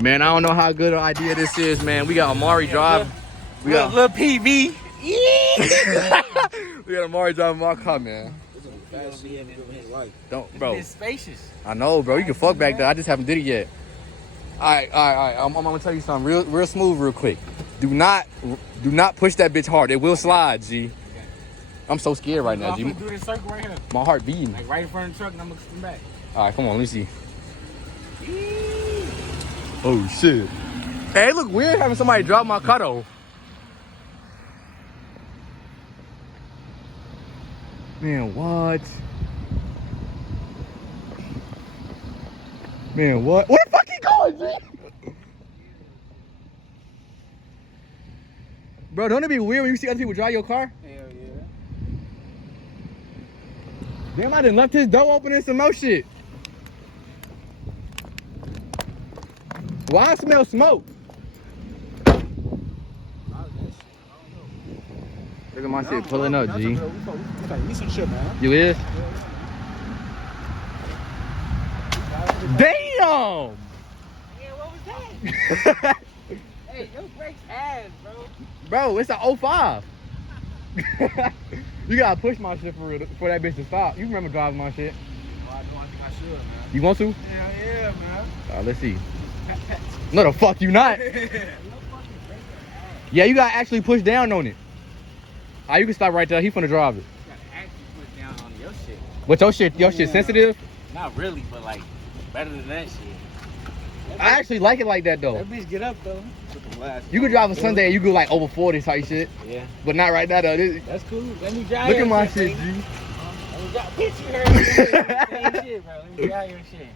Man, I don't know how good an idea this is, man. We got Amari driving. We got little PV. we got Amari driving my car, man. Don't, bro. It's spacious. I know, bro. You can fuck back there. I just haven't did it yet. All right. I'm gonna tell you something real smooth, real quick. Do not push that bitch hard. It will slide, G. I'm so scared right now, G. I'm gonna do this circle right here. My heart beating. Like right in front of the truck, and I'm gonna come back. All right, come on. Let me see. Oh shit. Hey, it look weird having somebody drop my car though. Man, what? Man, what? Where the fuck he going, G? Bro, don't it be weird when you see other people drive your car? Hell yeah. Damn, I done left his door open and some more shit. Why I smell smoke? Look at my shit pulling up, G. You is? Damn! Yeah, what was that? Hey, your brakes ass, bro. Bro, it's a 05. You gotta push my shit for that bitch to stop. You remember driving my shit? Oh, I think I should, man. You want to? Hell yeah, man. Let's see. No, the fuck you not. Yeah, you gotta actually push down on it. You can stop right there. He finna drive it. You gotta actually put down on your shit. What your shit sensitive? Not really, but like better than that shit. I actually like it like that though. That bitch get up though. You could drive a Sunday and you go like over 40 type shit. Yeah. But not right now though. That's cool. Let me drive. Look at my shit, shit, G. Let me drive. Bitch, you heard me. Same shit, bro. Let me drive your shit.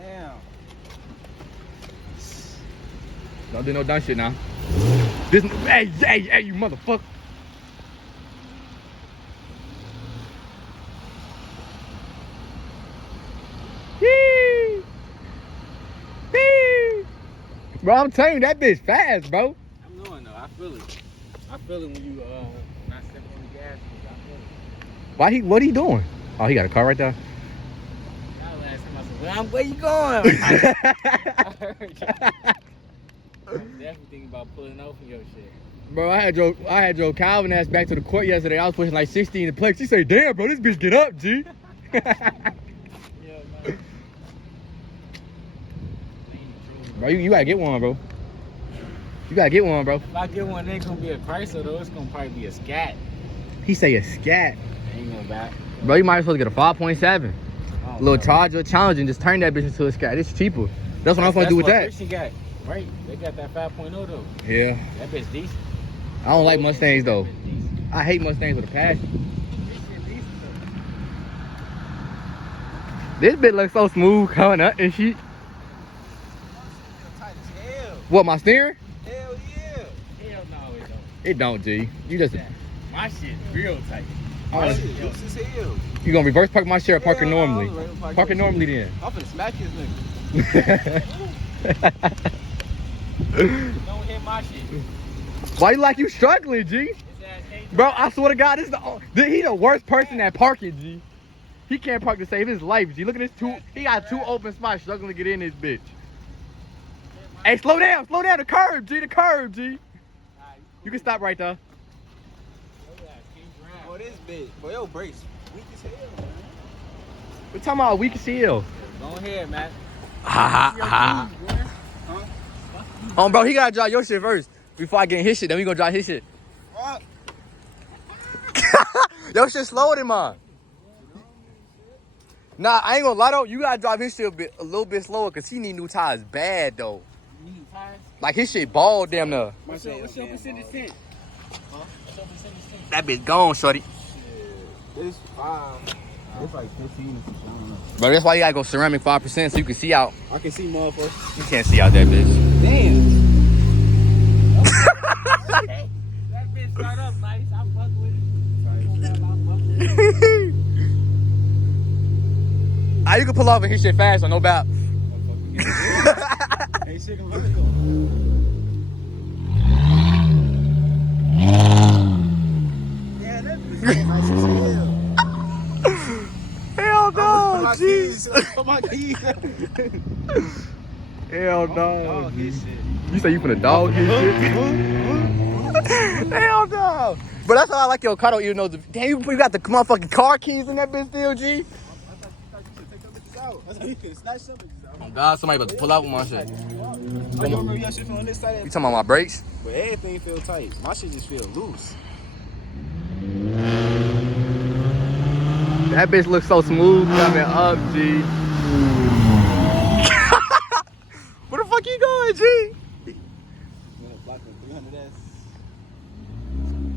Damn. Don't do no dumb shit now. Hey, you motherfucker. Yee. Yee. Bro, I'm telling you, that bitch fast, bro. I'm knowing though. I feel it. I feel it when you not stepping on the gas. I feel it. What he doing? Oh, he got a car right there. Y'all last time I said, where you going? I heard you. Definitely thinking about pulling off of your shit. Bro, I had Joe Calvin ass back to the court yesterday. I was pushing like 60 in the plate. She said, damn, bro, this bitch get up, G. Yeah, man. Bro, you gotta get one, bro. You gotta get one, bro. If I get one, it ain't gonna be a Chrysler though. It's gonna probably be a Scat. He say a scat. Ain't no back. Bro, you might as well get a 5.7. Oh, Little Charger Challenge and just turn that bitch into a scat. It's cheaper. That's what I'm gonna do with that. Christian got, right? They got that 5.0 though. Yeah. That bitch decent. I don't like Mustangs though. That bitch decent. I hate Mustangs with a passion. This shit decent though. This bitch looks so smooth coming up and shit. Tight as hell. What, my steering? Hell yeah. Hell no, it don't. It don't, G. You just My shit real tight. My shit Loose as hell. You gonna reverse park my shit or park it Hell no, normally? let him Park it normally then. I'm finna smack his nigga. Don't hit my shit. Why you like you struggling, G? His ass can't Bro, drive. I swear to God, he the worst person at parking, G. He can't park to save his life, G. Look at this he got two open spots struggling to get in this bitch. Hey, slow down, the curb, G, G. You can stop right there. Boy, this bitch. Boy, your brakes weak as hell, man. We're talking about weak as hell. Go ahead, man. Ha. Bro, he gotta drive your shit first before I get in his shit. Then we gonna drive his shit. What? Your shit slower than mine. Nah, I ain't gonna lie though. You gotta drive his shit a little bit slower because he need new tires bad though. You need tires? Like his shit bald damn near. What's your percentage tint? Huh? What's your percentage tint? That bitch gone, shorty. This 5. It's like 15 or something. I don't know. Bro, that's why you gotta go ceramic 5% so you can see out. I can see motherfuckers. You can't see out that bitch. Damn. That bitch start up nice. I fuck with it. You can pull off and hit shit fast, so no doubt. Ain't shit gonna let it go. Yeah, that bitch nice as hell. Hell no, My jeez. keys. My keys. Hell Dog no. his shit. You say you finna dog his shit? Hell no. But that's how I like your car though, even though damn you got the motherfucking car keys in that bitch still, G. I thought you should take them bitches out. I thought you could snatch them bitches out. Oh God, somebody about to pull out with my shit. I remember your shit from on this side. You talking about my brakes? But everything feel tight. My shit just feel loose. That bitch looks so smooth coming up, G. Where the fuck you going, G?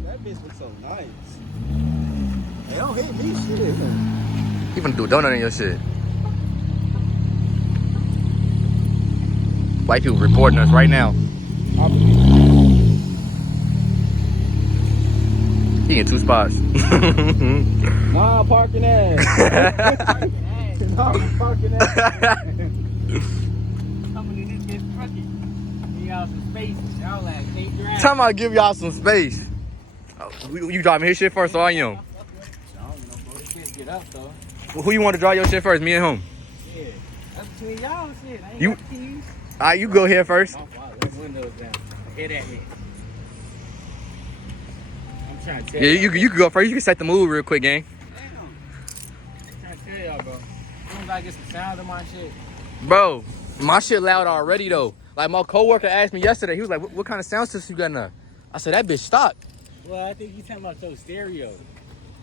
That bitch looks so nice. Hey, don't hit me, shit. He finna do a donut in your shit. White people reporting us right now. He in 2 spots. Nah, parking ass. Nah, parking ass. Coming in this bitch trucky. Give y'all some space. Y'all like can't drive. Time I give y'all some space. Oh, you driving his shit first, or I am? I don't know, bro. You can't get up though. Who you want to drive your shit first? Me and him. Yeah. That's between y'all shit. I ain't You- got keys. Alright, you go here first. My fault. Let the windows down. Hit at me. I'm trying to tell Yeah, y'all. you can go first. You can set the mood real quick, gang. Damn. I'm trying to tell y'all, bro. As soon as I get some sound in my shit. Bro, my shit loud already though. Like my coworker asked me yesterday, he was like, what kind of sound system you got in there? I said, that bitch stock. Well, I think you talking about your stereo.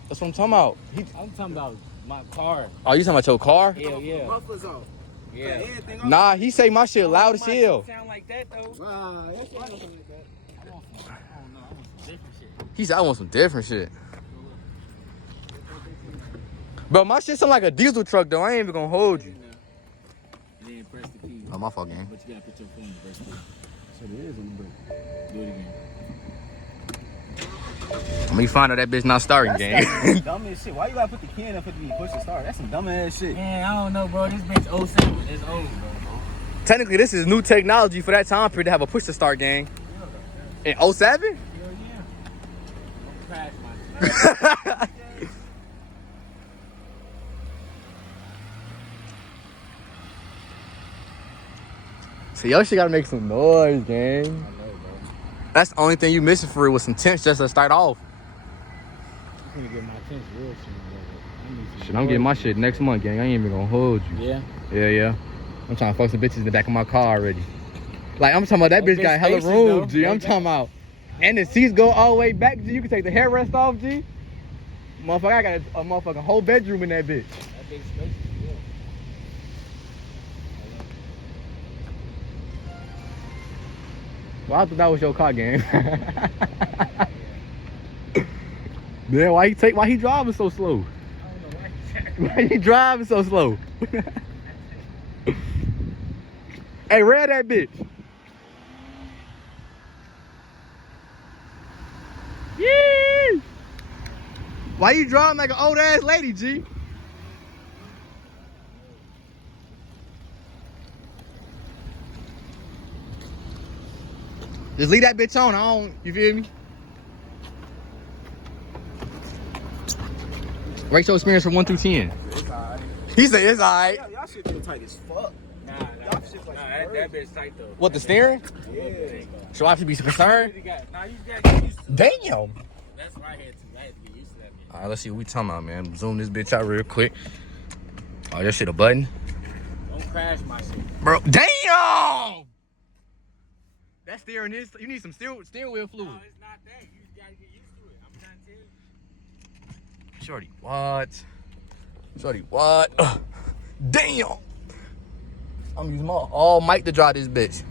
That's what I'm talking about. I'm talking about my car. Oh, you talking about your car? Hell yeah. Mufflers off. Yeah. Everything off. Nah, he say my shit loud as My hell. shit sound like that though. Nah, that shit don't sound like that. I want some, I don't know. I want some different shit. He said, I want some different shit. Bro, my shit sound like a diesel truck though. I ain't even gonna hold you. And then press the key. Oh, my fault, gang. But you gotta put your phone in the first key. Shit, it is on the brake. Do it again. Let me find out that bitch not starting, gang. That's dumb as shit. Why you gotta put the key in and put the push to start? That's some dumb ass shit. Man, I don't know, bro. This bitch 07. It's old, bro. Technically, this is new technology for that time period to have a push to start, gang. In 07? Hell yeah. Don't crash my shit. So your shit gotta make some noise, gang. I know, bro. That's the only thing you missing for it was some temps just to start off. I'm gonna get my attention real soon, bro. Shit, I'm getting my shit next month, gang. I ain't even gonna hold you. Yeah. Yeah. I'm trying to fuck some bitches in the back of my car already. Like, I'm talking about that That bitch got bitch hella spacious, room, though. G. I'm talking about. And the seats go all the way back, G. You can take the headrest off, G. Motherfucker, I got a motherfucking whole bedroom in that bitch. That big space. Yeah. Well, I thought that was your car, gang. Man, why he driving so slow? I don't know why Why he driving so slow? Hey, rev that bitch. Yee! Why you driving like an old ass lady, G? Just leave that bitch on. I don't, you feel me? Rate your experience from 1 through 10. It's alright. He said it's alright. Y'all shit feel tight as fuck. Nah, that bitch tight though. What, the steering? Yeah. So I should be concerned? You gotta get used to it. Damn. That's what I had to. I had to get used to that bitch. Alright, let's see what we talking about, man. Zoom this bitch out real quick. Oh, your shit a button? Don't crash my shit. Bro, damn! That steering is, you need some steering wheel fluid. No, it's not that. You just gotta get used to it. I'm trying to tell you. Shorty, what? Shorty, what? Ugh. Damn! I'm using my all mic to drive this bitch.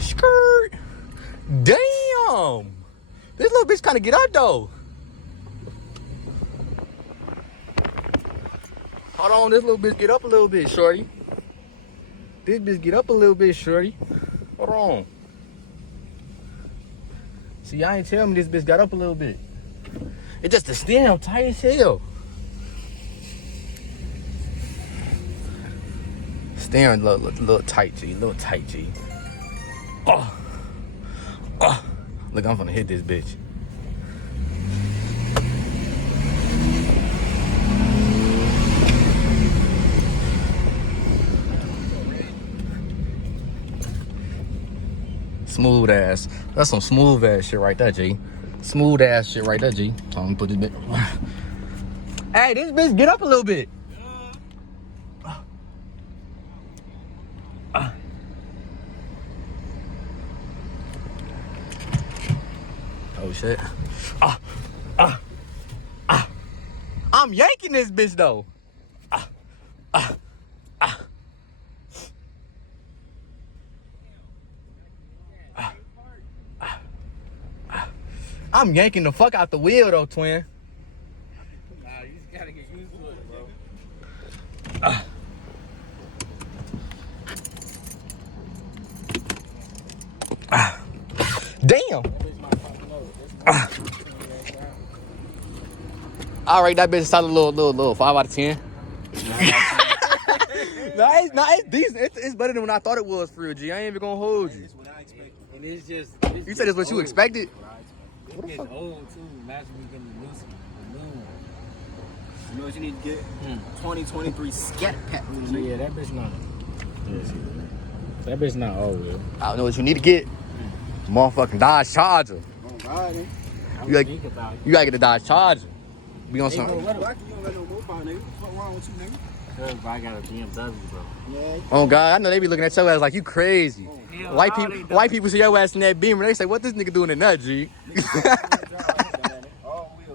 Skirt! Damn! This little bitch kinda get out though. Hold on, this little bitch get up a little bit, shorty. This bitch get up a little bit, shorty. Hold on. See, I ain't tell me this bitch got up a little bit. It's just the steering tight as hell. Steering little tight, G. Little tight, G. Oh. Oh. Look, I'm gonna hit this bitch. smooth ass. That's some smooth ass shit right there, G. Smooth ass shit right there, G. So I'm gonna put this bit. Hey, this bitch, get up a little bit. Oh shit. I'm yanking this bitch though. I'm yanking the fuck out the wheel though, twin. Nah, you just gotta get used to it, bro. Damn. All right, that bitch sounded a little 5 out of 10. No, it's decent. It's better than when I thought it was for real, G. I ain't even gonna hold you. That's what I expected. And it's just. You said it's what you expected? It's getting old too. Imagine we getting the new one. You know what you need to get? 2023 Scat Pack. Yeah, that bitch not. That bitch not old, yo. I don't know what you need to get. Motherfucking Dodge Charger. Oh, God, eh? You gotta get the Dodge Charger. We on Hey, something. Why you don't got no moped, nigga? What's wrong with you, nigga? Cause I got a BMW, bro. Yeah. Oh God, I know they be looking at your ass like you crazy. Hell, White all people, they white people see your ass in that Beamer. They say, "What this nigga doing in that G?"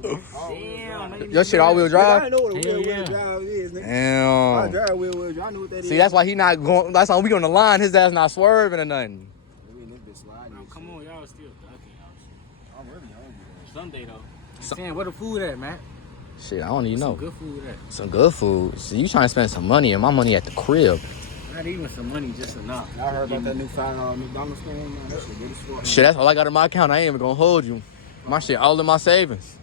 Damn, Your shit all wheel I drive. know what a Hell wheel yeah. drive is, nigga. I Damn. drive wheel drive. I know what that is. See, that's why he not going. That's why we on the line. His ass not swerving or nothing. Oh, come on, y'all still ducking y'all. I'm really hungry. Someday though. Saying where the food at, man? Shit, I don't even Some know. good food at. Some good food. See, you trying to spend some money, and my money at the crib. Not even some money, just enough. Y'all heard about that new $5 McDonald's thing? Man, that shit good as fuck. Shit, that's all I got in my account. I ain't even gonna hold you. My shit all in my savings.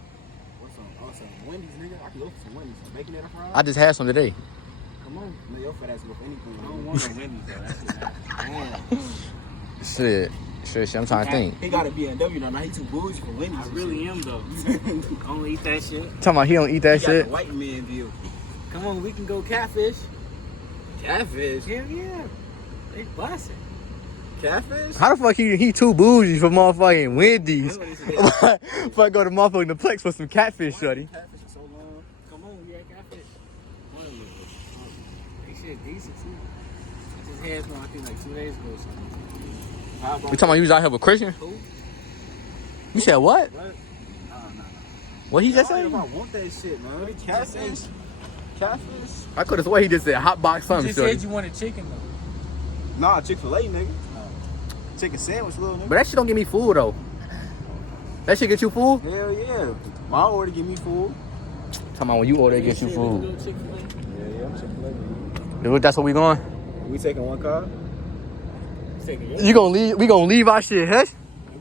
What's some Wendy's, nigga? I can go for some Wendy's. Some bacon and a fry? I just had some today. Come on. Man, your fat ass go for anything. I don't want no Wendy's though. That's Shit, I'm trying to think. He got a BMW now. Now he too bougie for Wendy's. I really am though. I don't eat that shit. Talking about he don't eat that He got shit. the white man view. Come on, we can go catfish. Catfish? Hell yeah. They busting. Catfish? How the fuck he too bougie for motherfucking Wendy's? That's what he Fuck go to motherfucking the Plex for some catfish, shorty. Catfish is so long. Come on, we at catfish. One of them. They shit decent too. I just had some, I think like 2 days ago or something. How We about talking about you was out here with Christian? Who? You said what? what? Nah. What he just I said? don't know if I want that shit, man. Catfish? Catfish? I could have sworn he just said hot box You something, just shorty. said you wanted chicken though. Nah, Chick-fil-A, nigga. Chicken sandwich, little nigga. But that shit don't get me full though. That shit get you full? Hell yeah. My order give me food. Talking about when you order, it gets you Shit, food. we go Chick-fil-A. Yeah, I'm Chick-fil-A. Dude, that's where we going? We taking one car? You taking your You gonna leave? We gonna leave our shit, hush?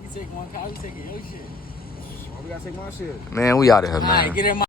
You taking one cow, you taking your shit. Why we gotta take my shit? Man, we out of here, All right, man. get in my